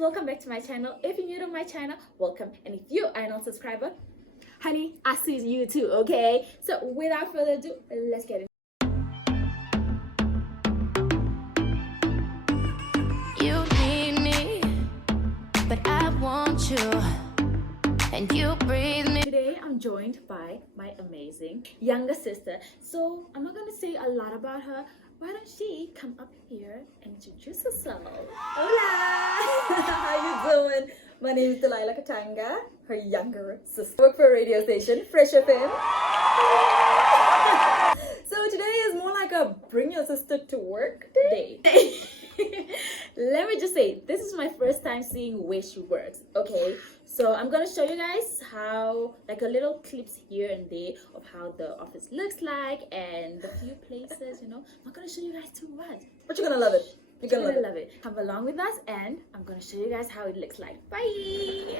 welcome back to my channel. If you're new to my channel, welcome, and if you are not a subscriber, honey, I see you too, okay? So without further ado, let's get it. You need me, but I want you, and you breathe me. Today I'm joined by my amazing younger sister. So I'm not gonna say a lot about her. Why don't she come up here and introduce herself? Hola! How you doing? My name is Delilah Katanga, her younger sister. I work for a radio station, Fresh FM. So today is more like a bring your sister to work day. Let me just say, this is my first time seeing where she works, okay? So I'm gonna show you guys how, like a little clips here and there of how the office looks like and a few places, you know. I'm not gonna show you guys too much, but you're gonna love it. You're gonna love it. Come along with us and I'm gonna show you guys how it looks like. Bye!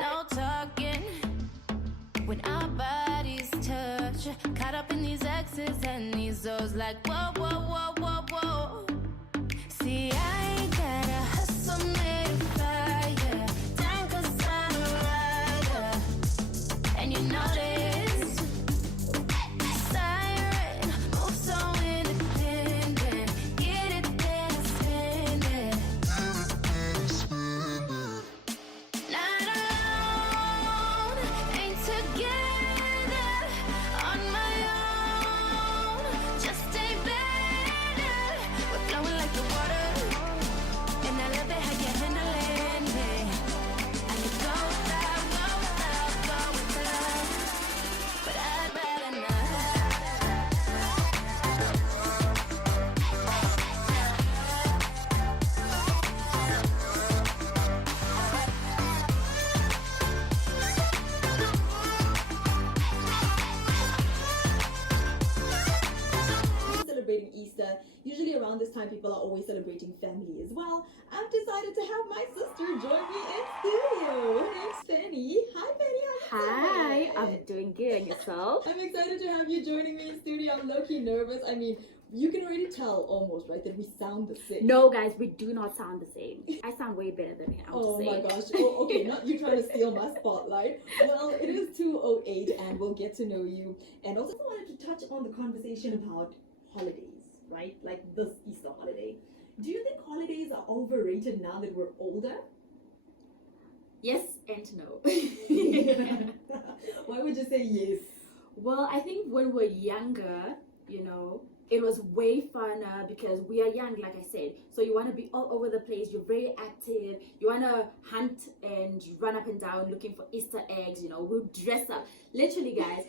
No talking when our bodies touch. Caught up in these X's and these O's, like whoa, whoa, whoa, whoa, whoa. See, I ain't gotta hustle, made a fire. Down 'cause I'm a rider, and you know this. Siren, move so independent. Get it, then spend it. Not alone, ain't together on my own. Just ain't better. We're flowing like the water, and I love it how you're handling it. I could go without, but I'd rather not. Celebrating Easter. Usually around this time people are always celebrating family as well. I've decided to have my sister join me in studio. Her name's Fanny. Hi Fanny, how you Hi, doing? I'm doing good, and yourself? I'm excited to have you joining me in studio. I'm low-key nervous. I mean, you can already tell almost, right, that we sound the same. No, guys, we do not sound the same. I sound way better than him. Oh my gosh. Oh, okay, not you trying to steal my spotlight. Well, it is 2:08 and we'll get to know you. And also I wanted to touch on the conversation about holidays, right? Like this Easter holiday. Do you think holidays are overrated now that we're older? Yes and no. Why would you say yes? Well, I think when we're younger, you know, it was way funner because we are young, like I said. So you want to be all over the place. You're very active. You want to hunt and run up and down looking for Easter eggs. You know, we'll dress up. Literally, guys,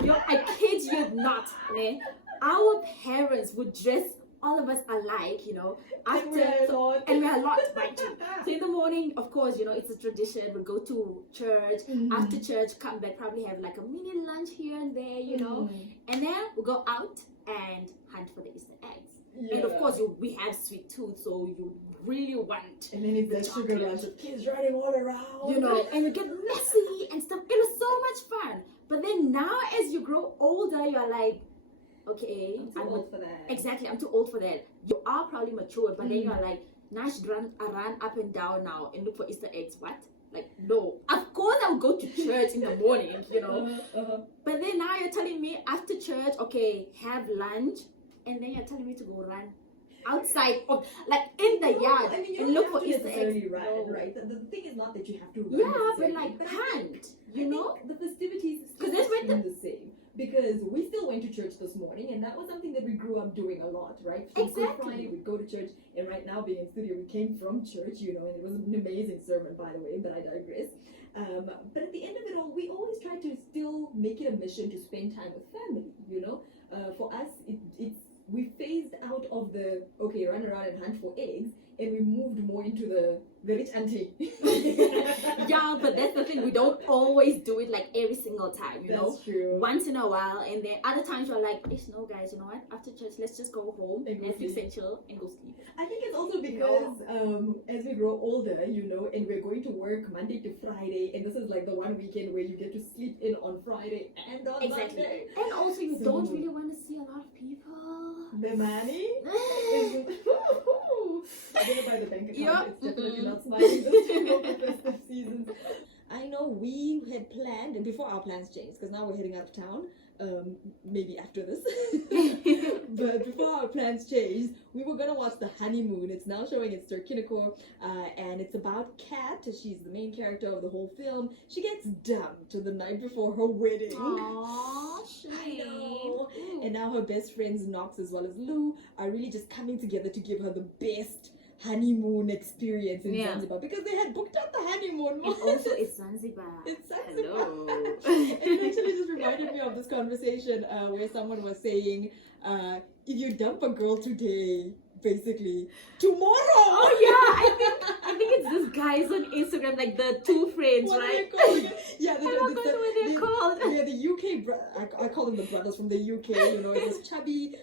I kid you not, ne? Our parents would dress all of us alike, you know. And we're a lot. And we're a lot, right? So in the morning, of course, you know, it's a tradition. We go to church. After church, come back, probably have like a mini lunch here and there, you know. And then we go out and hunt for the Easter eggs. Yeah. And of course, we have sweet tooth, so you really want. And then it's like sugar rush of kids running all around. You know, and you get messy and stuff. It was so much fun. But then now, as you grow older, you're like, okay, I'm too old for that. Exactly, I'm too old for that. You are probably mature, but then you're like, now I should run up and down now and look for Easter eggs. What? Like, no. Of course I'll go to church in the morning, you know. But then now you're telling me after church, okay, have lunch, and then you're telling me to go run outside, or like in the yard, I mean, you and don't look have for to Easter necessarily eggs. run, No. right? The thing is not that you have to run. Yeah, but necessarily, like I hunt, think you know. the festivities Because that's when seem the same. Because we still went to church this morning, and that was something that we grew up doing a lot, right? From Good Exactly. Friday, we'd go to church, and right now being in studio, we came from church, you know, and it was an amazing sermon, by the way, but I digress. But at the end of it all, we always try to still make it a mission to spend time with family, you know. For us, we phased out of the, okay, run around and hunt for eggs, and we moved more into the rich auntie. Yeah, but that's the thing. We don't always do it like every single time, you know. That's true. Once in a while, and then other times we're like, no, guys, you know what? After church, let's just go home, And go Netflix sleep. and chill, and go sleep. I think it's also because as we grow older, you know, and we're going to work Monday to Friday, and this is like the one weekend where you get to sleep in on Friday and on Exactly. Monday. And also, you So- don't really want to see a lot of people. The money is there by the bank account. Yup. It's definitely Mm-mm. not smiling this year for festive seasons. I know we had planned, and before our plans changed, because now we're heading out of town. Maybe after this. But before our plans changed, we were gonna watch The Honeymoon. It's now showing in Ster-Kinekor, and it's about Kat. She's the main character of the whole film. She gets dumped the night before her wedding. Aww, I know. Ooh. And now her best friends Knox as well as Lou are really just coming together to give her the best honeymoon experience in Yeah. Zanzibar, because they had booked out the honeymoon. And also, it's Zanzibar. It's Zanzibar. Hello. And it actually just reminded me of this conversation where someone was saying, if you dump a girl today, basically, tomorrow. Oh yeah, I think it's this guys on Instagram, like the two friends, What are right? they calling it? Yeah, I don't know what they're called. They're the UK, I call them the brothers from the UK, you know, this chubby,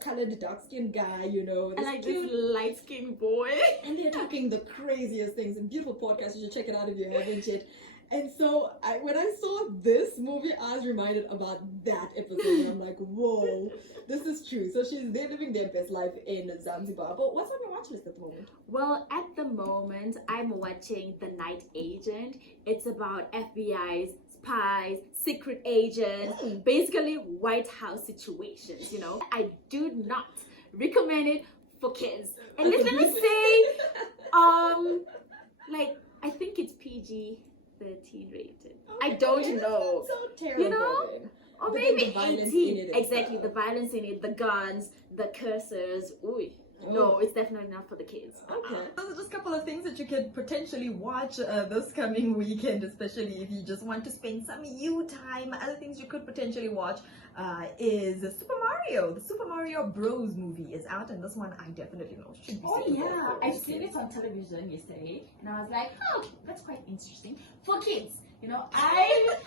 colored, dark-skinned guy, you know. I This like cute, this light-skinned boy. and they're talking the craziest things. And beautiful podcast, you should check it out if you haven't yet. And so when I saw this movie, I was reminded about that episode, and I'm like, whoa, this is true. So they're living their best life in Zanzibar. But what's on your watch list at the moment? Well, at the moment, I'm watching The Night Agent. It's about FBI's, spies, secret agents, basically White House situations, you know. I do not recommend it for kids. And let me say, like, I think it's PG-13 rated. I don't know. So terrible. You know? then. Or But then maybe the violence 18. in it and Exactly, stuff. the violence in it, the guns, the cursors. Ooh. No, it's definitely not for the kids. Okay. Those are just a couple of things that you could potentially watch this coming weekend, especially if you just want to spend some you time. Other things you could potentially watch is Super Mario. The Super Mario Bros. Movie is out, and this one I definitely know should be Oh suitable yeah, for I've kids. seen it on television yesterday, and I was like, oh, that's quite interesting for kids. You know, I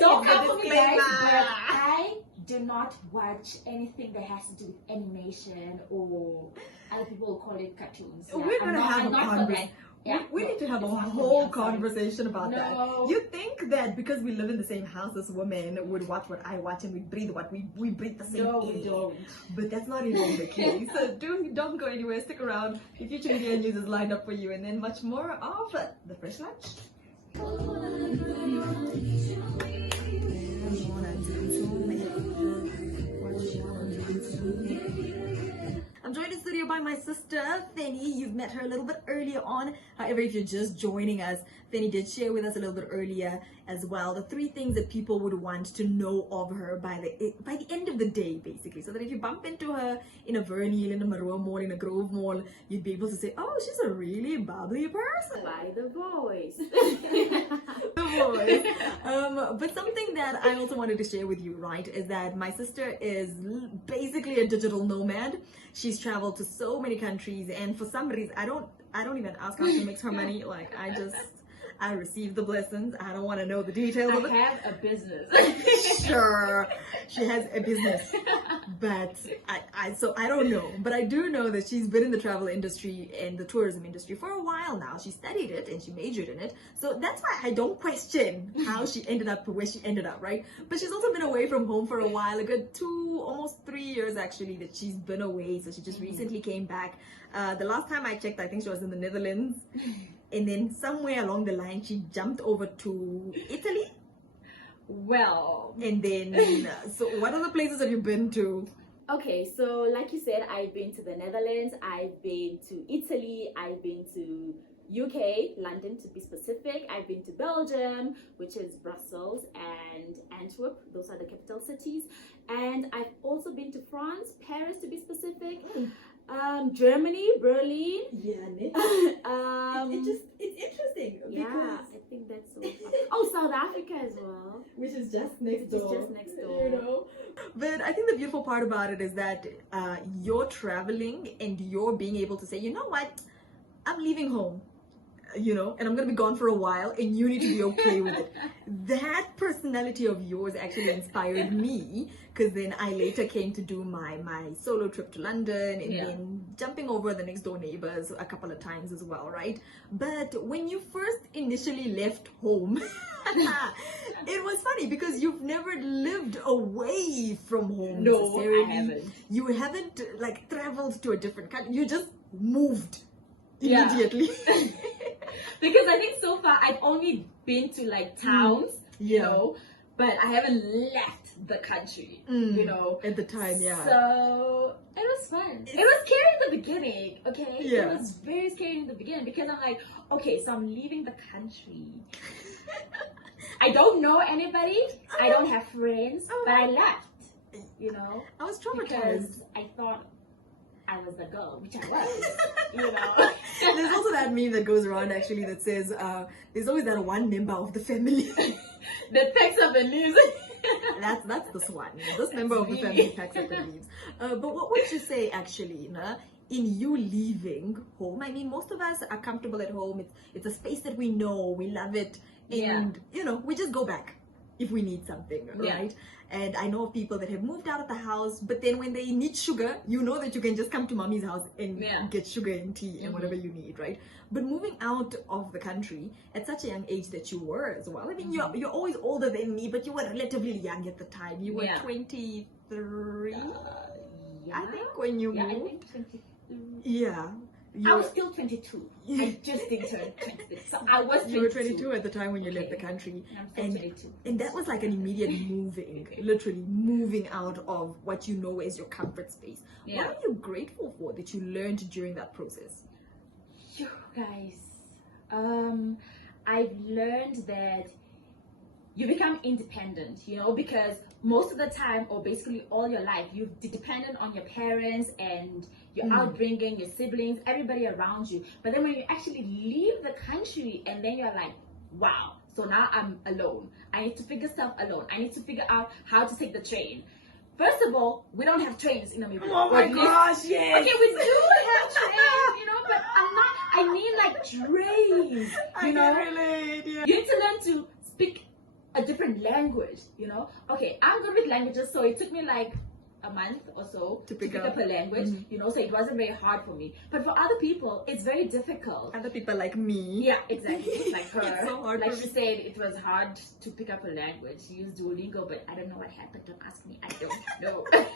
don't It's a come for me, guys, disclaimer. but I do not watch anything that has to do with animation, or other people will call it cartoons. Yeah, We're I'm gonna not- have I'm a not for conversation. that. Yeah, We need to have a it's not for me, whole I'm sorry. conversation about No. that. You think that because we live in the same house as women would watch what I watch and we breathe what we breathe the same No, we air. don't. But that's not even the case. So don't go anywhere. Stick around. The future media news is lined up for you, and then much more of the Fresh Lunch. I'm joined in studio by my sister, Fanny. You've met her a little bit earlier on. However, if you're just joining us, Fanny did share with us a little bit earlier as well the 3 things that people would want to know of her by the end of the day, basically. So that if you bump into her in a Vernhill, in a Maroa Mall, in a Grove Mall, you'd be able to say, oh, she's a really bubbly person. By the voice. But something that I also wanted to share with you, right, is that my sister is basically a digital nomad. She's traveled to so many countries, and for some reason, I don't even ask how she makes her money. Like, I receive the blessings. I don't want to know the details of it. I have a business. Sure, she has a business, but so I don't know, but I do know that she's been in the travel industry and the tourism industry for a while now. She studied it and she majored in it, so that's why I don't question how she ended up where she ended up, right? But she's also been away from home for a while, a good 2, almost 3 years actually that she's been away. So she just recently came back. The last time I checked, I think she was in the Netherlands. And then somewhere along the line, she jumped over to Italy. Well, And then, so what other places have you been to? okay, so like you said, I've been to the Netherlands, I've been to Italy, I've been to UK, London to be specific, I've been to Belgium, which is Brussels, and Antwerp. Those are the capital cities. And I've also been to France, Paris to be specific, Germany, Berlin. Yeah, it's interesting Yeah, because I think that's so fun. Oh, South Africa as well. which is just next Which is door. just next door. You know. But I think the beautiful part about it is that you're traveling and you're being able to say, you know what, I'm leaving home. you know, and I'm gonna be gone for a while, and you need to be okay with it. That personality of yours actually inspired me, because then I later came to do my solo trip to London, and then jumping over the next door neighbors a couple of times as well, right? But when you first initially left home, it was funny because you've never lived away from home. No, necessarily. I haven't. You haven't like traveled to a different country. You just moved immediately. Because I think so far I've only been to like towns, you know, but I haven't left the country, you know. At the time, So it was fun. It was scary in the beginning, okay? Yeah. It was very scary in the beginning because I'm like, okay, so I'm leaving the country. I don't know anybody. I don't have friends, but I left, you know. I was traumatized. Because I thought I was the girl, which I was, you know. There's also that meme that goes around actually that says, there's always that one member of the family that picks up the leaves. that's this one. This member of the family packs up the leaves. But what would you say actually, in you leaving home? I mean, most of us are comfortable at home. It's a space that we know, we love it, and you know, we just go back if we need something, right? And I know of people that have moved out of the house, but then when they need sugar, you know that you can just come to mommy's house and get sugar and tea and whatever you need, right? But moving out of the country at such a young age that you were as well. I mean, you're always older than me, but you were relatively young at the time. You were 23, I think, when you moved. I think 23. Yeah. I was still 22. I just didn't turn 26. So I was 22. You were 22 at the time when you left the country. I'm still 22. And that was like an immediate moving, literally moving out of what you know as your comfort space. What are you grateful for that you learned during that process? You guys, I've learned that you become independent, you know, because most of the time, or basically all your life, you're dependent on your parents and your outbringing, your siblings, everybody around you. But then when you actually leave the country and then you're like, wow, so now I'm alone. I need to figure stuff alone. I need to figure out how to take the train. First of all, we don't have trains in Namibia. Oh my gosh, yes. Okay, we do have trains, you know, but I mean like trains, you know. I can relate, You need to learn to speak a different language, you know. Okay, I'm good with languages, so it took me like a month or so to pick up a language, you know, so it wasn't very hard for me. But for other people, it's very difficult. Other people like me. Yeah, exactly. Like her. It's so hard like for she me. said, it was hard to pick up a language. She used Duolingo, but I don't know what happened. Don't ask me. I don't know.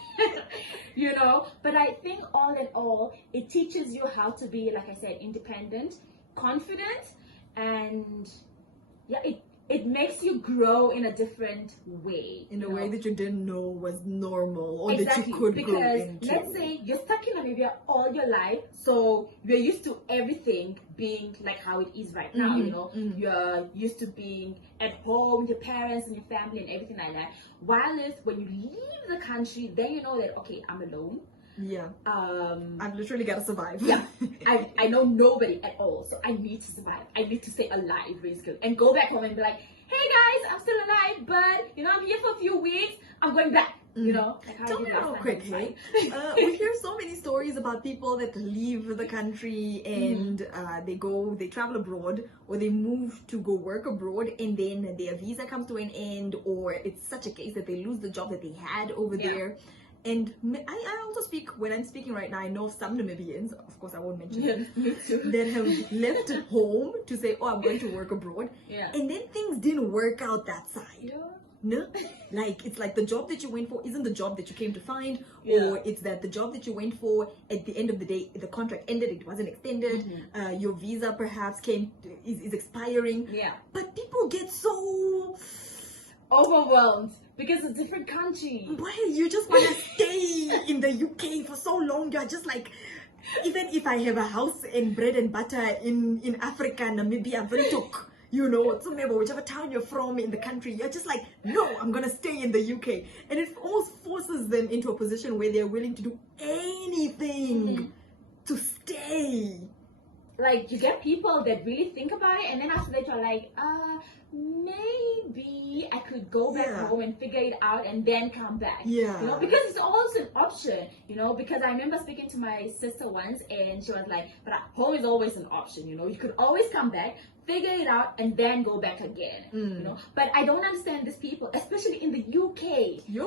You know, but I think all in all, it teaches you how to be, like I said, independent, confident, and it makes you grow in a different way. In a way that you didn't know was normal or exactly, that you could because grow into. Let's say you're stuck in Namibia all your life, so you're used to everything being like how it is right now, you know. You're used to being at home with your parents and your family and everything like that. While when you leave the country, then you know that, okay, I'm alone. Yeah. I've literally got to survive. Yeah. I know nobody at all, so I need to survive. I need to stay alive, basically, and go back home and be like, hey guys, I'm still alive, but you know, I'm here for a few weeks. I'm going back. You know, like how Tell me real quick, hey. We hear so many stories about people that leave the country and they travel abroad, or they move to go work abroad, and then their visa comes to an end, or it's such a case that they lose the job that they had over there. And I also speak, when I'm speaking right now, I know some Namibians, of course I won't mention them, that have left home to say, oh, I'm going to work abroad. And then things didn't work out that side. No? Like, it's like the job that you went for isn't the job that you came to find, or it's that the job that you went for, at the end of the day, the contract ended, it wasn't extended, your visa perhaps is expiring. But people get so overwhelmed because it's a different country. Why? You just want to stay in the UK for so long. You're just like, even if I have a house and bread and butter in Africa, Namibia, Windhoek, you know, Tsumebo, whichever town you're from in the country, you're just like, no, I'm gonna stay in the UK. And it almost forces them into a position where they're willing to do anything to stay. like you get people that really think about it, and then after that you're like, maybe I could go back home and figure it out and then come back. Yeah. You know, because it's always an option, you know, because I remember speaking to my sister once and she was like, but home is always an option, you know, you could always come back, figure it out, and then go back again, you know. But I don't understand these people, especially in the UK. We in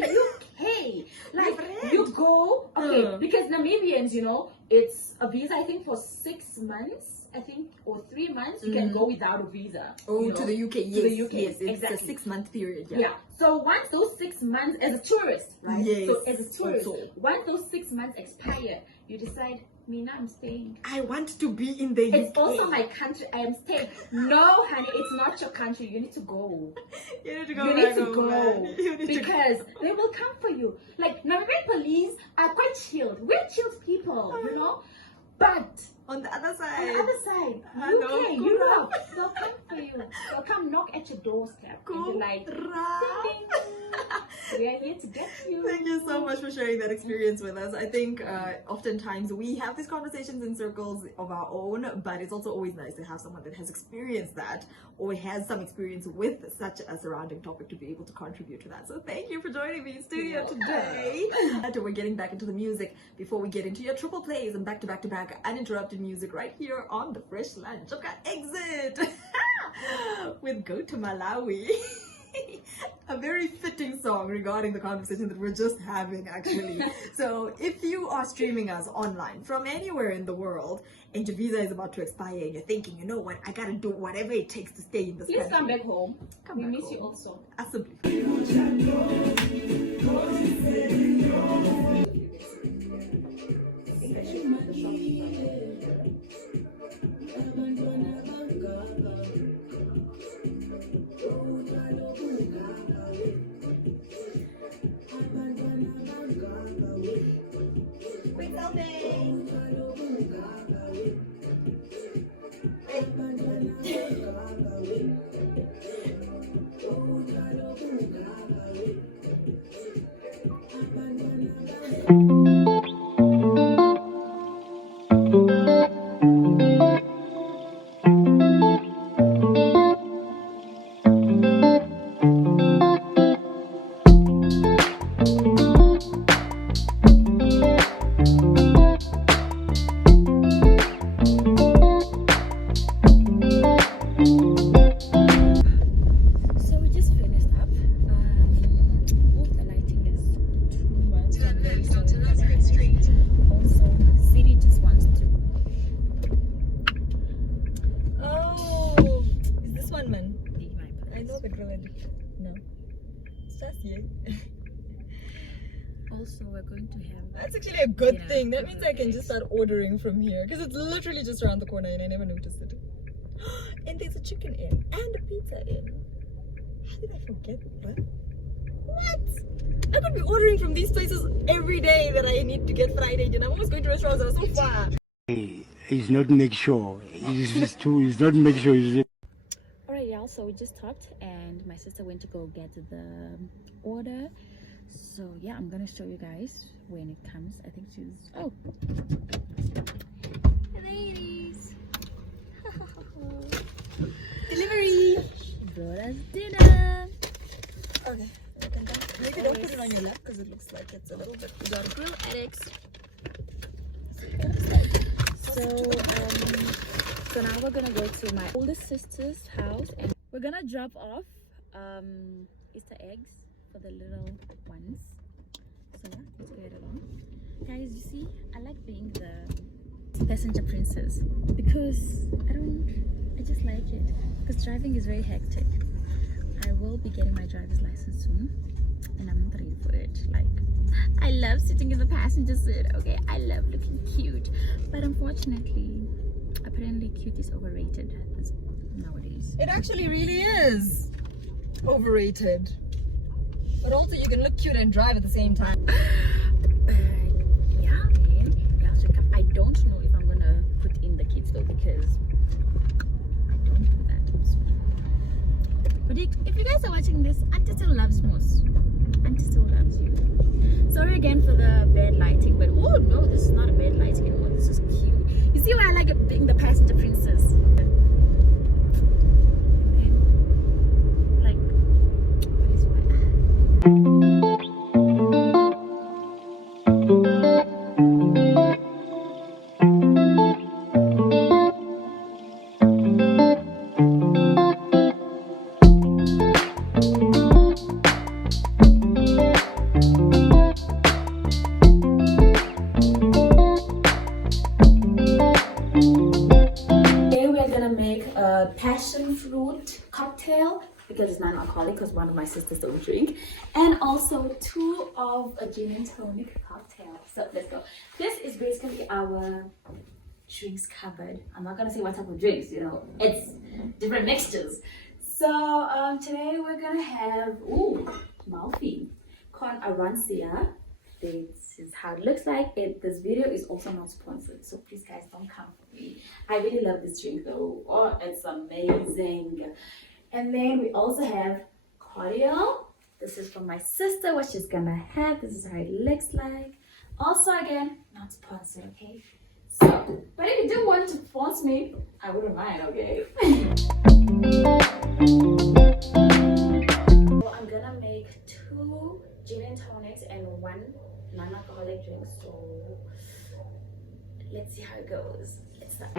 the UK. Like, you go, because Namibians, you know, it's a visa, I think, for 6 months. I think, or 3 months, you can go without a visa. Oh, you know, to the UK, yes. To the UK, yes, it's exactly. a 6-month period. Yeah. So once those 6 months, as a tourist, right? Yes. So as a tourist, Also. once those 6 months expire, you decide, Mina, I'm staying. I want to be in the UK. It's also my country. I am staying. No, honey, it's not your country. You need to go. You need to go. You need to go You need because they will come for you. Like Namibian police are quite chilled. We're chilled people, you know. But on the other side, UK, Europe, they'll come for you. They'll come knock at your doorstep and be like, ding, ding. We are here to get you. Thank you so much for sharing that experience with us. I think oftentimes we have these conversations in circles of our own, but it's also always nice to have someone that has experienced that or has some experience with such a surrounding topic to be able to contribute to that. So thank you for joining me in studio today. And we're getting back into the music before we get into your triple plays and back to back to back uninterrupted music right here on the Fresh Lunch. I've got Exit with Go to Malawi. A very fitting song regarding the conversation that we're just having, actually. So if you are streaming us online from anywhere in the world and your visa is about to expire and you're thinking, you know what, I gotta do whatever it takes to stay in this Please country. come back home. Come We back miss home. you also. Absolutely. Also, we're going to have. That's actually a good thing. That means I can just start ordering from here because it's literally just around the corner and I never noticed it. And there's a chicken in and a pizza in. How did I forget that? What? I could be ordering from these places every day that I need to get fried egg, and I'm always going to restaurants that are so far. It's not make sure. It's not make sure. Alright, y'all. So we just talked, and my sister went to go get the order. So yeah, I'm gonna show you guys when it comes. I think she's ladies. Delivery. Brought us dinner. Okay. Maybe don't put it on your lap because it looks like it's a little bit. We got grill addicts. So now we're gonna go to my oldest sister's house and we're gonna drop off Easter eggs for the little ones. So yeah, let's get along. Guys, you see, I like being the passenger princess because I just like it because driving is very hectic. I will be getting my driver's license soon and I'm not ready for it. Like, I love sitting in the passenger seat, okay? I love looking cute, but unfortunately, apparently cute is overrated nowadays. It actually really is overrated. But also you can look cute and drive at the same time. Yeah, so I don't know if I'm gonna put in the kids though because I don't do that. But if you guys are watching this, Auntie still loves Moose. Auntie still loves you. Sorry again for the bad lighting, but oh no, this is not a bad lighting anymore. This is cute. You see why I like it being the passenger princess? Like, what is what? Make a passion fruit cocktail because it's non-alcoholic, because one of my sisters don't drink, and also 2 of a gin and tonic cocktail. So let's go. This is basically our drinks cupboard. I'm not gonna say what type of drinks, you know, it's different mixtures. So today we're gonna have Malfi con arancia. This is how it looks like. This video is also not sponsored, so please guys don't come for me. I really love this drink though. Oh, it's amazing. And then we also have cordial. This is from my sister, what she's gonna have. This is how it looks like. Also again, not sponsored, okay? So, but if you do want to sponsor me, I wouldn't mind, okay? So I'm gonna make 2 gin and tonics and 1 non-alcoholic drink, so let's see how it goes. Let's start.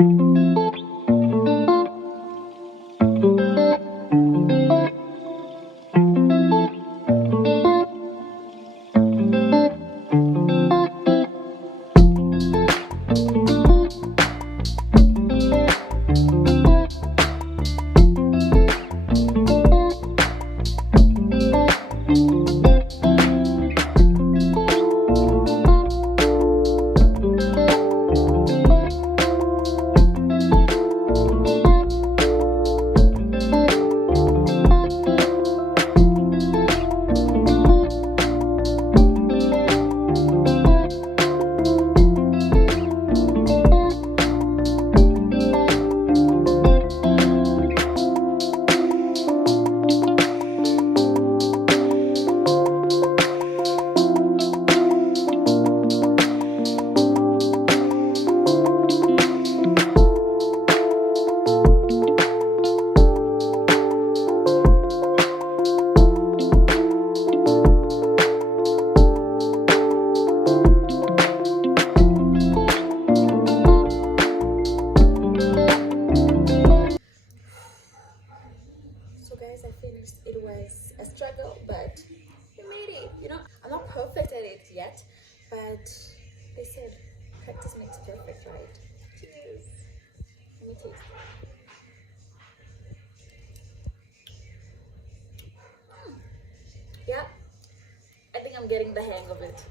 It was a struggle, but we made it. You know, I'm not perfect at it yet, but they said practice makes perfect, right? Cheers. Let me taste it. Yeah, I think I'm getting the hang of it.